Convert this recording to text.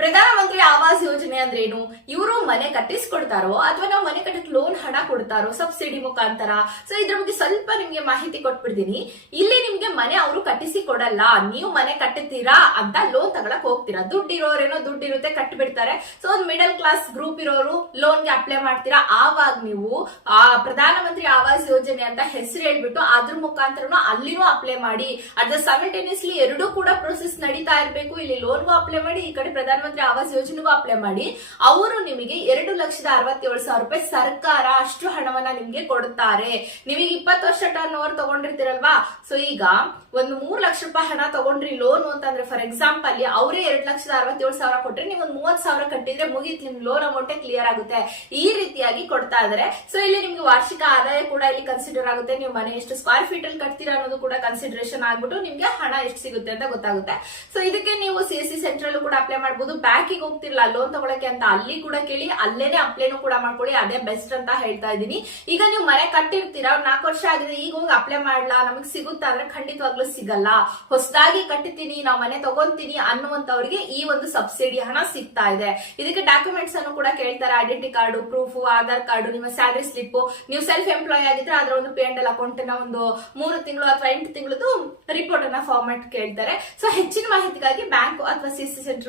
ಪ್ರಧಾನಮಂತ್ರಿ ಆವಾಸ್ ಯೋಜನೆ ಅಂದ್ರೆ ಏನು ಇವರು ಮನೆ ಕಟ್ಟಿಸ್ಕೊಡ್ತಾರೋ ಅಥವಾ ನಾವು ಮನೆ ಕಟ್ಟಕ್ಕೆ ಲೋನ್ ಹಣ ಕೊಡ್ತಾರೋ ಸಬ್ಸಿಡಿ ಮುಖಾಂತರ? ಸೊ ಇದ್ರ ಬಗ್ಗೆ ಸ್ವಲ್ಪ ನಿಮ್ಗೆ ಮಾಹಿತಿ ಕೊಟ್ಬಿಡ್ತೀನಿ. ಇಲ್ಲಿ ನಿಮ್ಗೆ ಮನೆ ಅವರು ಕಟ್ಟಿಸಿ ಕೊಡಲ್ಲ ನೀವು ಮನೆ ಕಟ್ಟುತ್ತೀರಾ ಅಂತ ಲೋನ್ ತಗೊಳಕ್ ಹೋಗ್ತೀರಾ. ದುಡ್ಡು ಇರೋರೇನೋ ದುಡ್ಡು ಇರುತ್ತೆ ಕಟ್ಬಿಡ್ತಾರೆ. ಸೊ ಒಂದು ಮಿಡಲ್ ಕ್ಲಾಸ್ ಗ್ರೂಪ್ ಇರೋರು ಲೋನ್ಗೆ ಅಪ್ಲೈ ಮಾಡ್ತೀರಾ? ಆವಾಗ ನೀವು, ಆ, ಪ್ರಧಾನಮಂತ್ರಿ ಆವಾಸ್ ಯೋಜನೆ ಅಂತ ಹೆಸರು ಹೇಳ್ಬಿಟ್ಟು ಅದ್ರ ಮುಖಾಂತರನು ಅಲ್ಲಿನೂ ಅಪ್ಲೈ ಮಾಡಿ. ಅದ್ರ ಸೈಮಲ್ಟೇನಿಯಸ್ಲಿ ಎರಡೂ ಕೂಡ ಪ್ರೊಸೆಸ್ ನಡೀತಾ ಇರಬೇಕು. ಇಲ್ಲಿ ಲೋನ್ಗೂ ಅಪ್ಲೈ ಮಾಡಿ, ಈ ಕಡೆ ಪ್ರಧಾನಮಂತ್ರಿ ಆವಾಸ್ ಯೋಜನೆಗೂ ಅಪ್ಲೈ ಮಾಡಿ. ಅವರು ನಿಮಗೆ ಎರಡು ಲಕ್ಷದ ಅರವತ್ತೇಳು ಸಾವಿರ ರೂಪಾಯಿ ಸರ್ಕಾರ ಅಷ್ಟು ಹಣವನ್ನ ನಿಮ್ಗೆ ಕೊಡುತ್ತಾರೆ. ನಿಮಗೆ ಇಪ್ಪತ್ತು ವರ್ಷ ಟರ್ನ್ ಓವರ್ ತಗೊಂಡಿರ್ತೀರಲ್ವಾ? ಸೊ ಈಗ ಒಂದು ಮೂರ್ ಲಕ್ಷ ರೂಪಾಯಿ ಹಣ ತಗೊಂಡ್ರಿ ಲೋನ್ ಅಂತಂದ್ರೆ ಫಾರ್ ಎಕ್ಸಾಂಪಲ್ ಅವರೇ ಎರಡ್ ಲಕ್ಷದ ಅರವತ್ತೇಳು ಸಾವಿರ ಕೊಟ್ರೆ ನೀವು ಒಂದ್ ಮೂವತ್ ಸಾವಿರ ಕಟ್ಟಿದ್ರೆ ಮುಗಿತ್, ನಿಮ್ ಲೋನ್ ಅಮೌಂಟ್ ಕ್ಲಿಯರ್ ಆಗುತ್ತೆ. ಈ ರೀತಿಯಾಗಿ ಕೊಡ್ತಾ ಇದಾರೆ. ಸೊ ಇಲ್ಲಿ ನಿಮ್ಗೆ ವಾರ್ಷಿಕ ಆದಾಯ ಕೂಡ ಇಲ್ಲಿ ಕನ್ಸಿಡರ್ ಆಗುತ್ತೆ. ನೀವು ಮನೆ ಎಷ್ಟು ಸ್ಕ್ವೇರ್ ಫೀಟ್ ಅಲ್ಲಿ ಕಟ್ತೀರಾ ಅನ್ನೋದು ಕೂಡ ಕನ್ಸಿಡರೇಷನ್ ಆಗ್ಬಿಟ್ಟು ನಿಮ್ಗೆ ಹಣ ಎಷ್ಟು ಸಿಗುತ್ತೆ ಅಂತ ಗೊತ್ತಾಗುತ್ತೆ. ಸೊ ಇದಕ್ಕೆ ನೀವು ಸಿ ಎಸ್ ಸಿ ಸೆಂಟ್ರಲ್ ಕೂಡ ಅಪ್ಲೈ ಮಾಡಬಹುದು ಬ್ಯಾಂಕಿಗೆ ಹೋಗ್ತಿರಲ್ಲ ಲೋನ್ ತಗೊಳಕ್ಕೆ ಅಂತ ಅಲ್ಲಿ ಕೂಡ ಕೇಳಿ, ಅಲ್ಲೇನೆ ಅಪ್ಲೈನು ಕೂಡ ಮಾಡ್ಕೊಳ್ಳಿ. ಅದೇ ಬೆಸ್ಟ್ ಅಂತ ಹೇಳ್ತಾ ಇದ್ದೀನಿ. ಈಗ ನೀವು ಮನೆ ಕಟ್ಟಿರ್ತೀರಾ ನಾಲ್ಕು ವರ್ಷ ಆಗಿದೆ, ಈಗ ಹೋಗಿ ಅಪ್ಲೈ ಮಾಡ್ಲಾ? ನಮಗೆ ಸಿಗುತ್ತಾ? ಅಂದ್ರೆ ಖಂಡಿತವಾಗ್ಲೂ ಸಿಗಲ್ಲ. ಹೊಸದಾಗಿ ಕಟ್ಟತೀನಿ ನಾವು ಮನೆ ತಗೊಂತೀನಿ ಅನ್ನುವಂತವರಿಗೆ ಈ ಒಂದು ಸಬ್ಸಿಡಿ ಹಣ ಸಿಗ್ತಾ ಇದೆ. ಇದಕ್ಕೆ ಡಾಕ್ಯುಮೆಂಟ್ಸ್ ಅನ್ನು ಕೂಡ ಕೇಳ್ತಾರೆ. Identity card proof Aadhaar card ನಿಮ್ಮ ಸ್ಯಾಲರಿ ಸ್ಲಿಪ್ ನೀವು ಸೆಲ್ಫ್ ಎಂಪ್ಲಾಯ್ ಆಗಿದ್ರೆ ಅದರ ಒಂದು ಪೇ ಅಂಡ್ ಅಕೌಂಟ್ನ ಒಂದು ಮೂರು ತಿಂಗಳು ಅಥವಾ ಎಂಟು ತಿಂಗಳದ್ದು ರಿಪೋರ್ಟ್ ಅನ್ನ ಫಾರ್ಮೆಟ್ ಕೇಳ್ತಾರೆ. ಸೊ ಹೆಚ್ಚಿನ ಮಾಹಿತಿಗಾಗಿ ಬ್ಯಾಂಕ್ ಅಥವಾ ಸಿಸಿ ಸೆಂಟರ್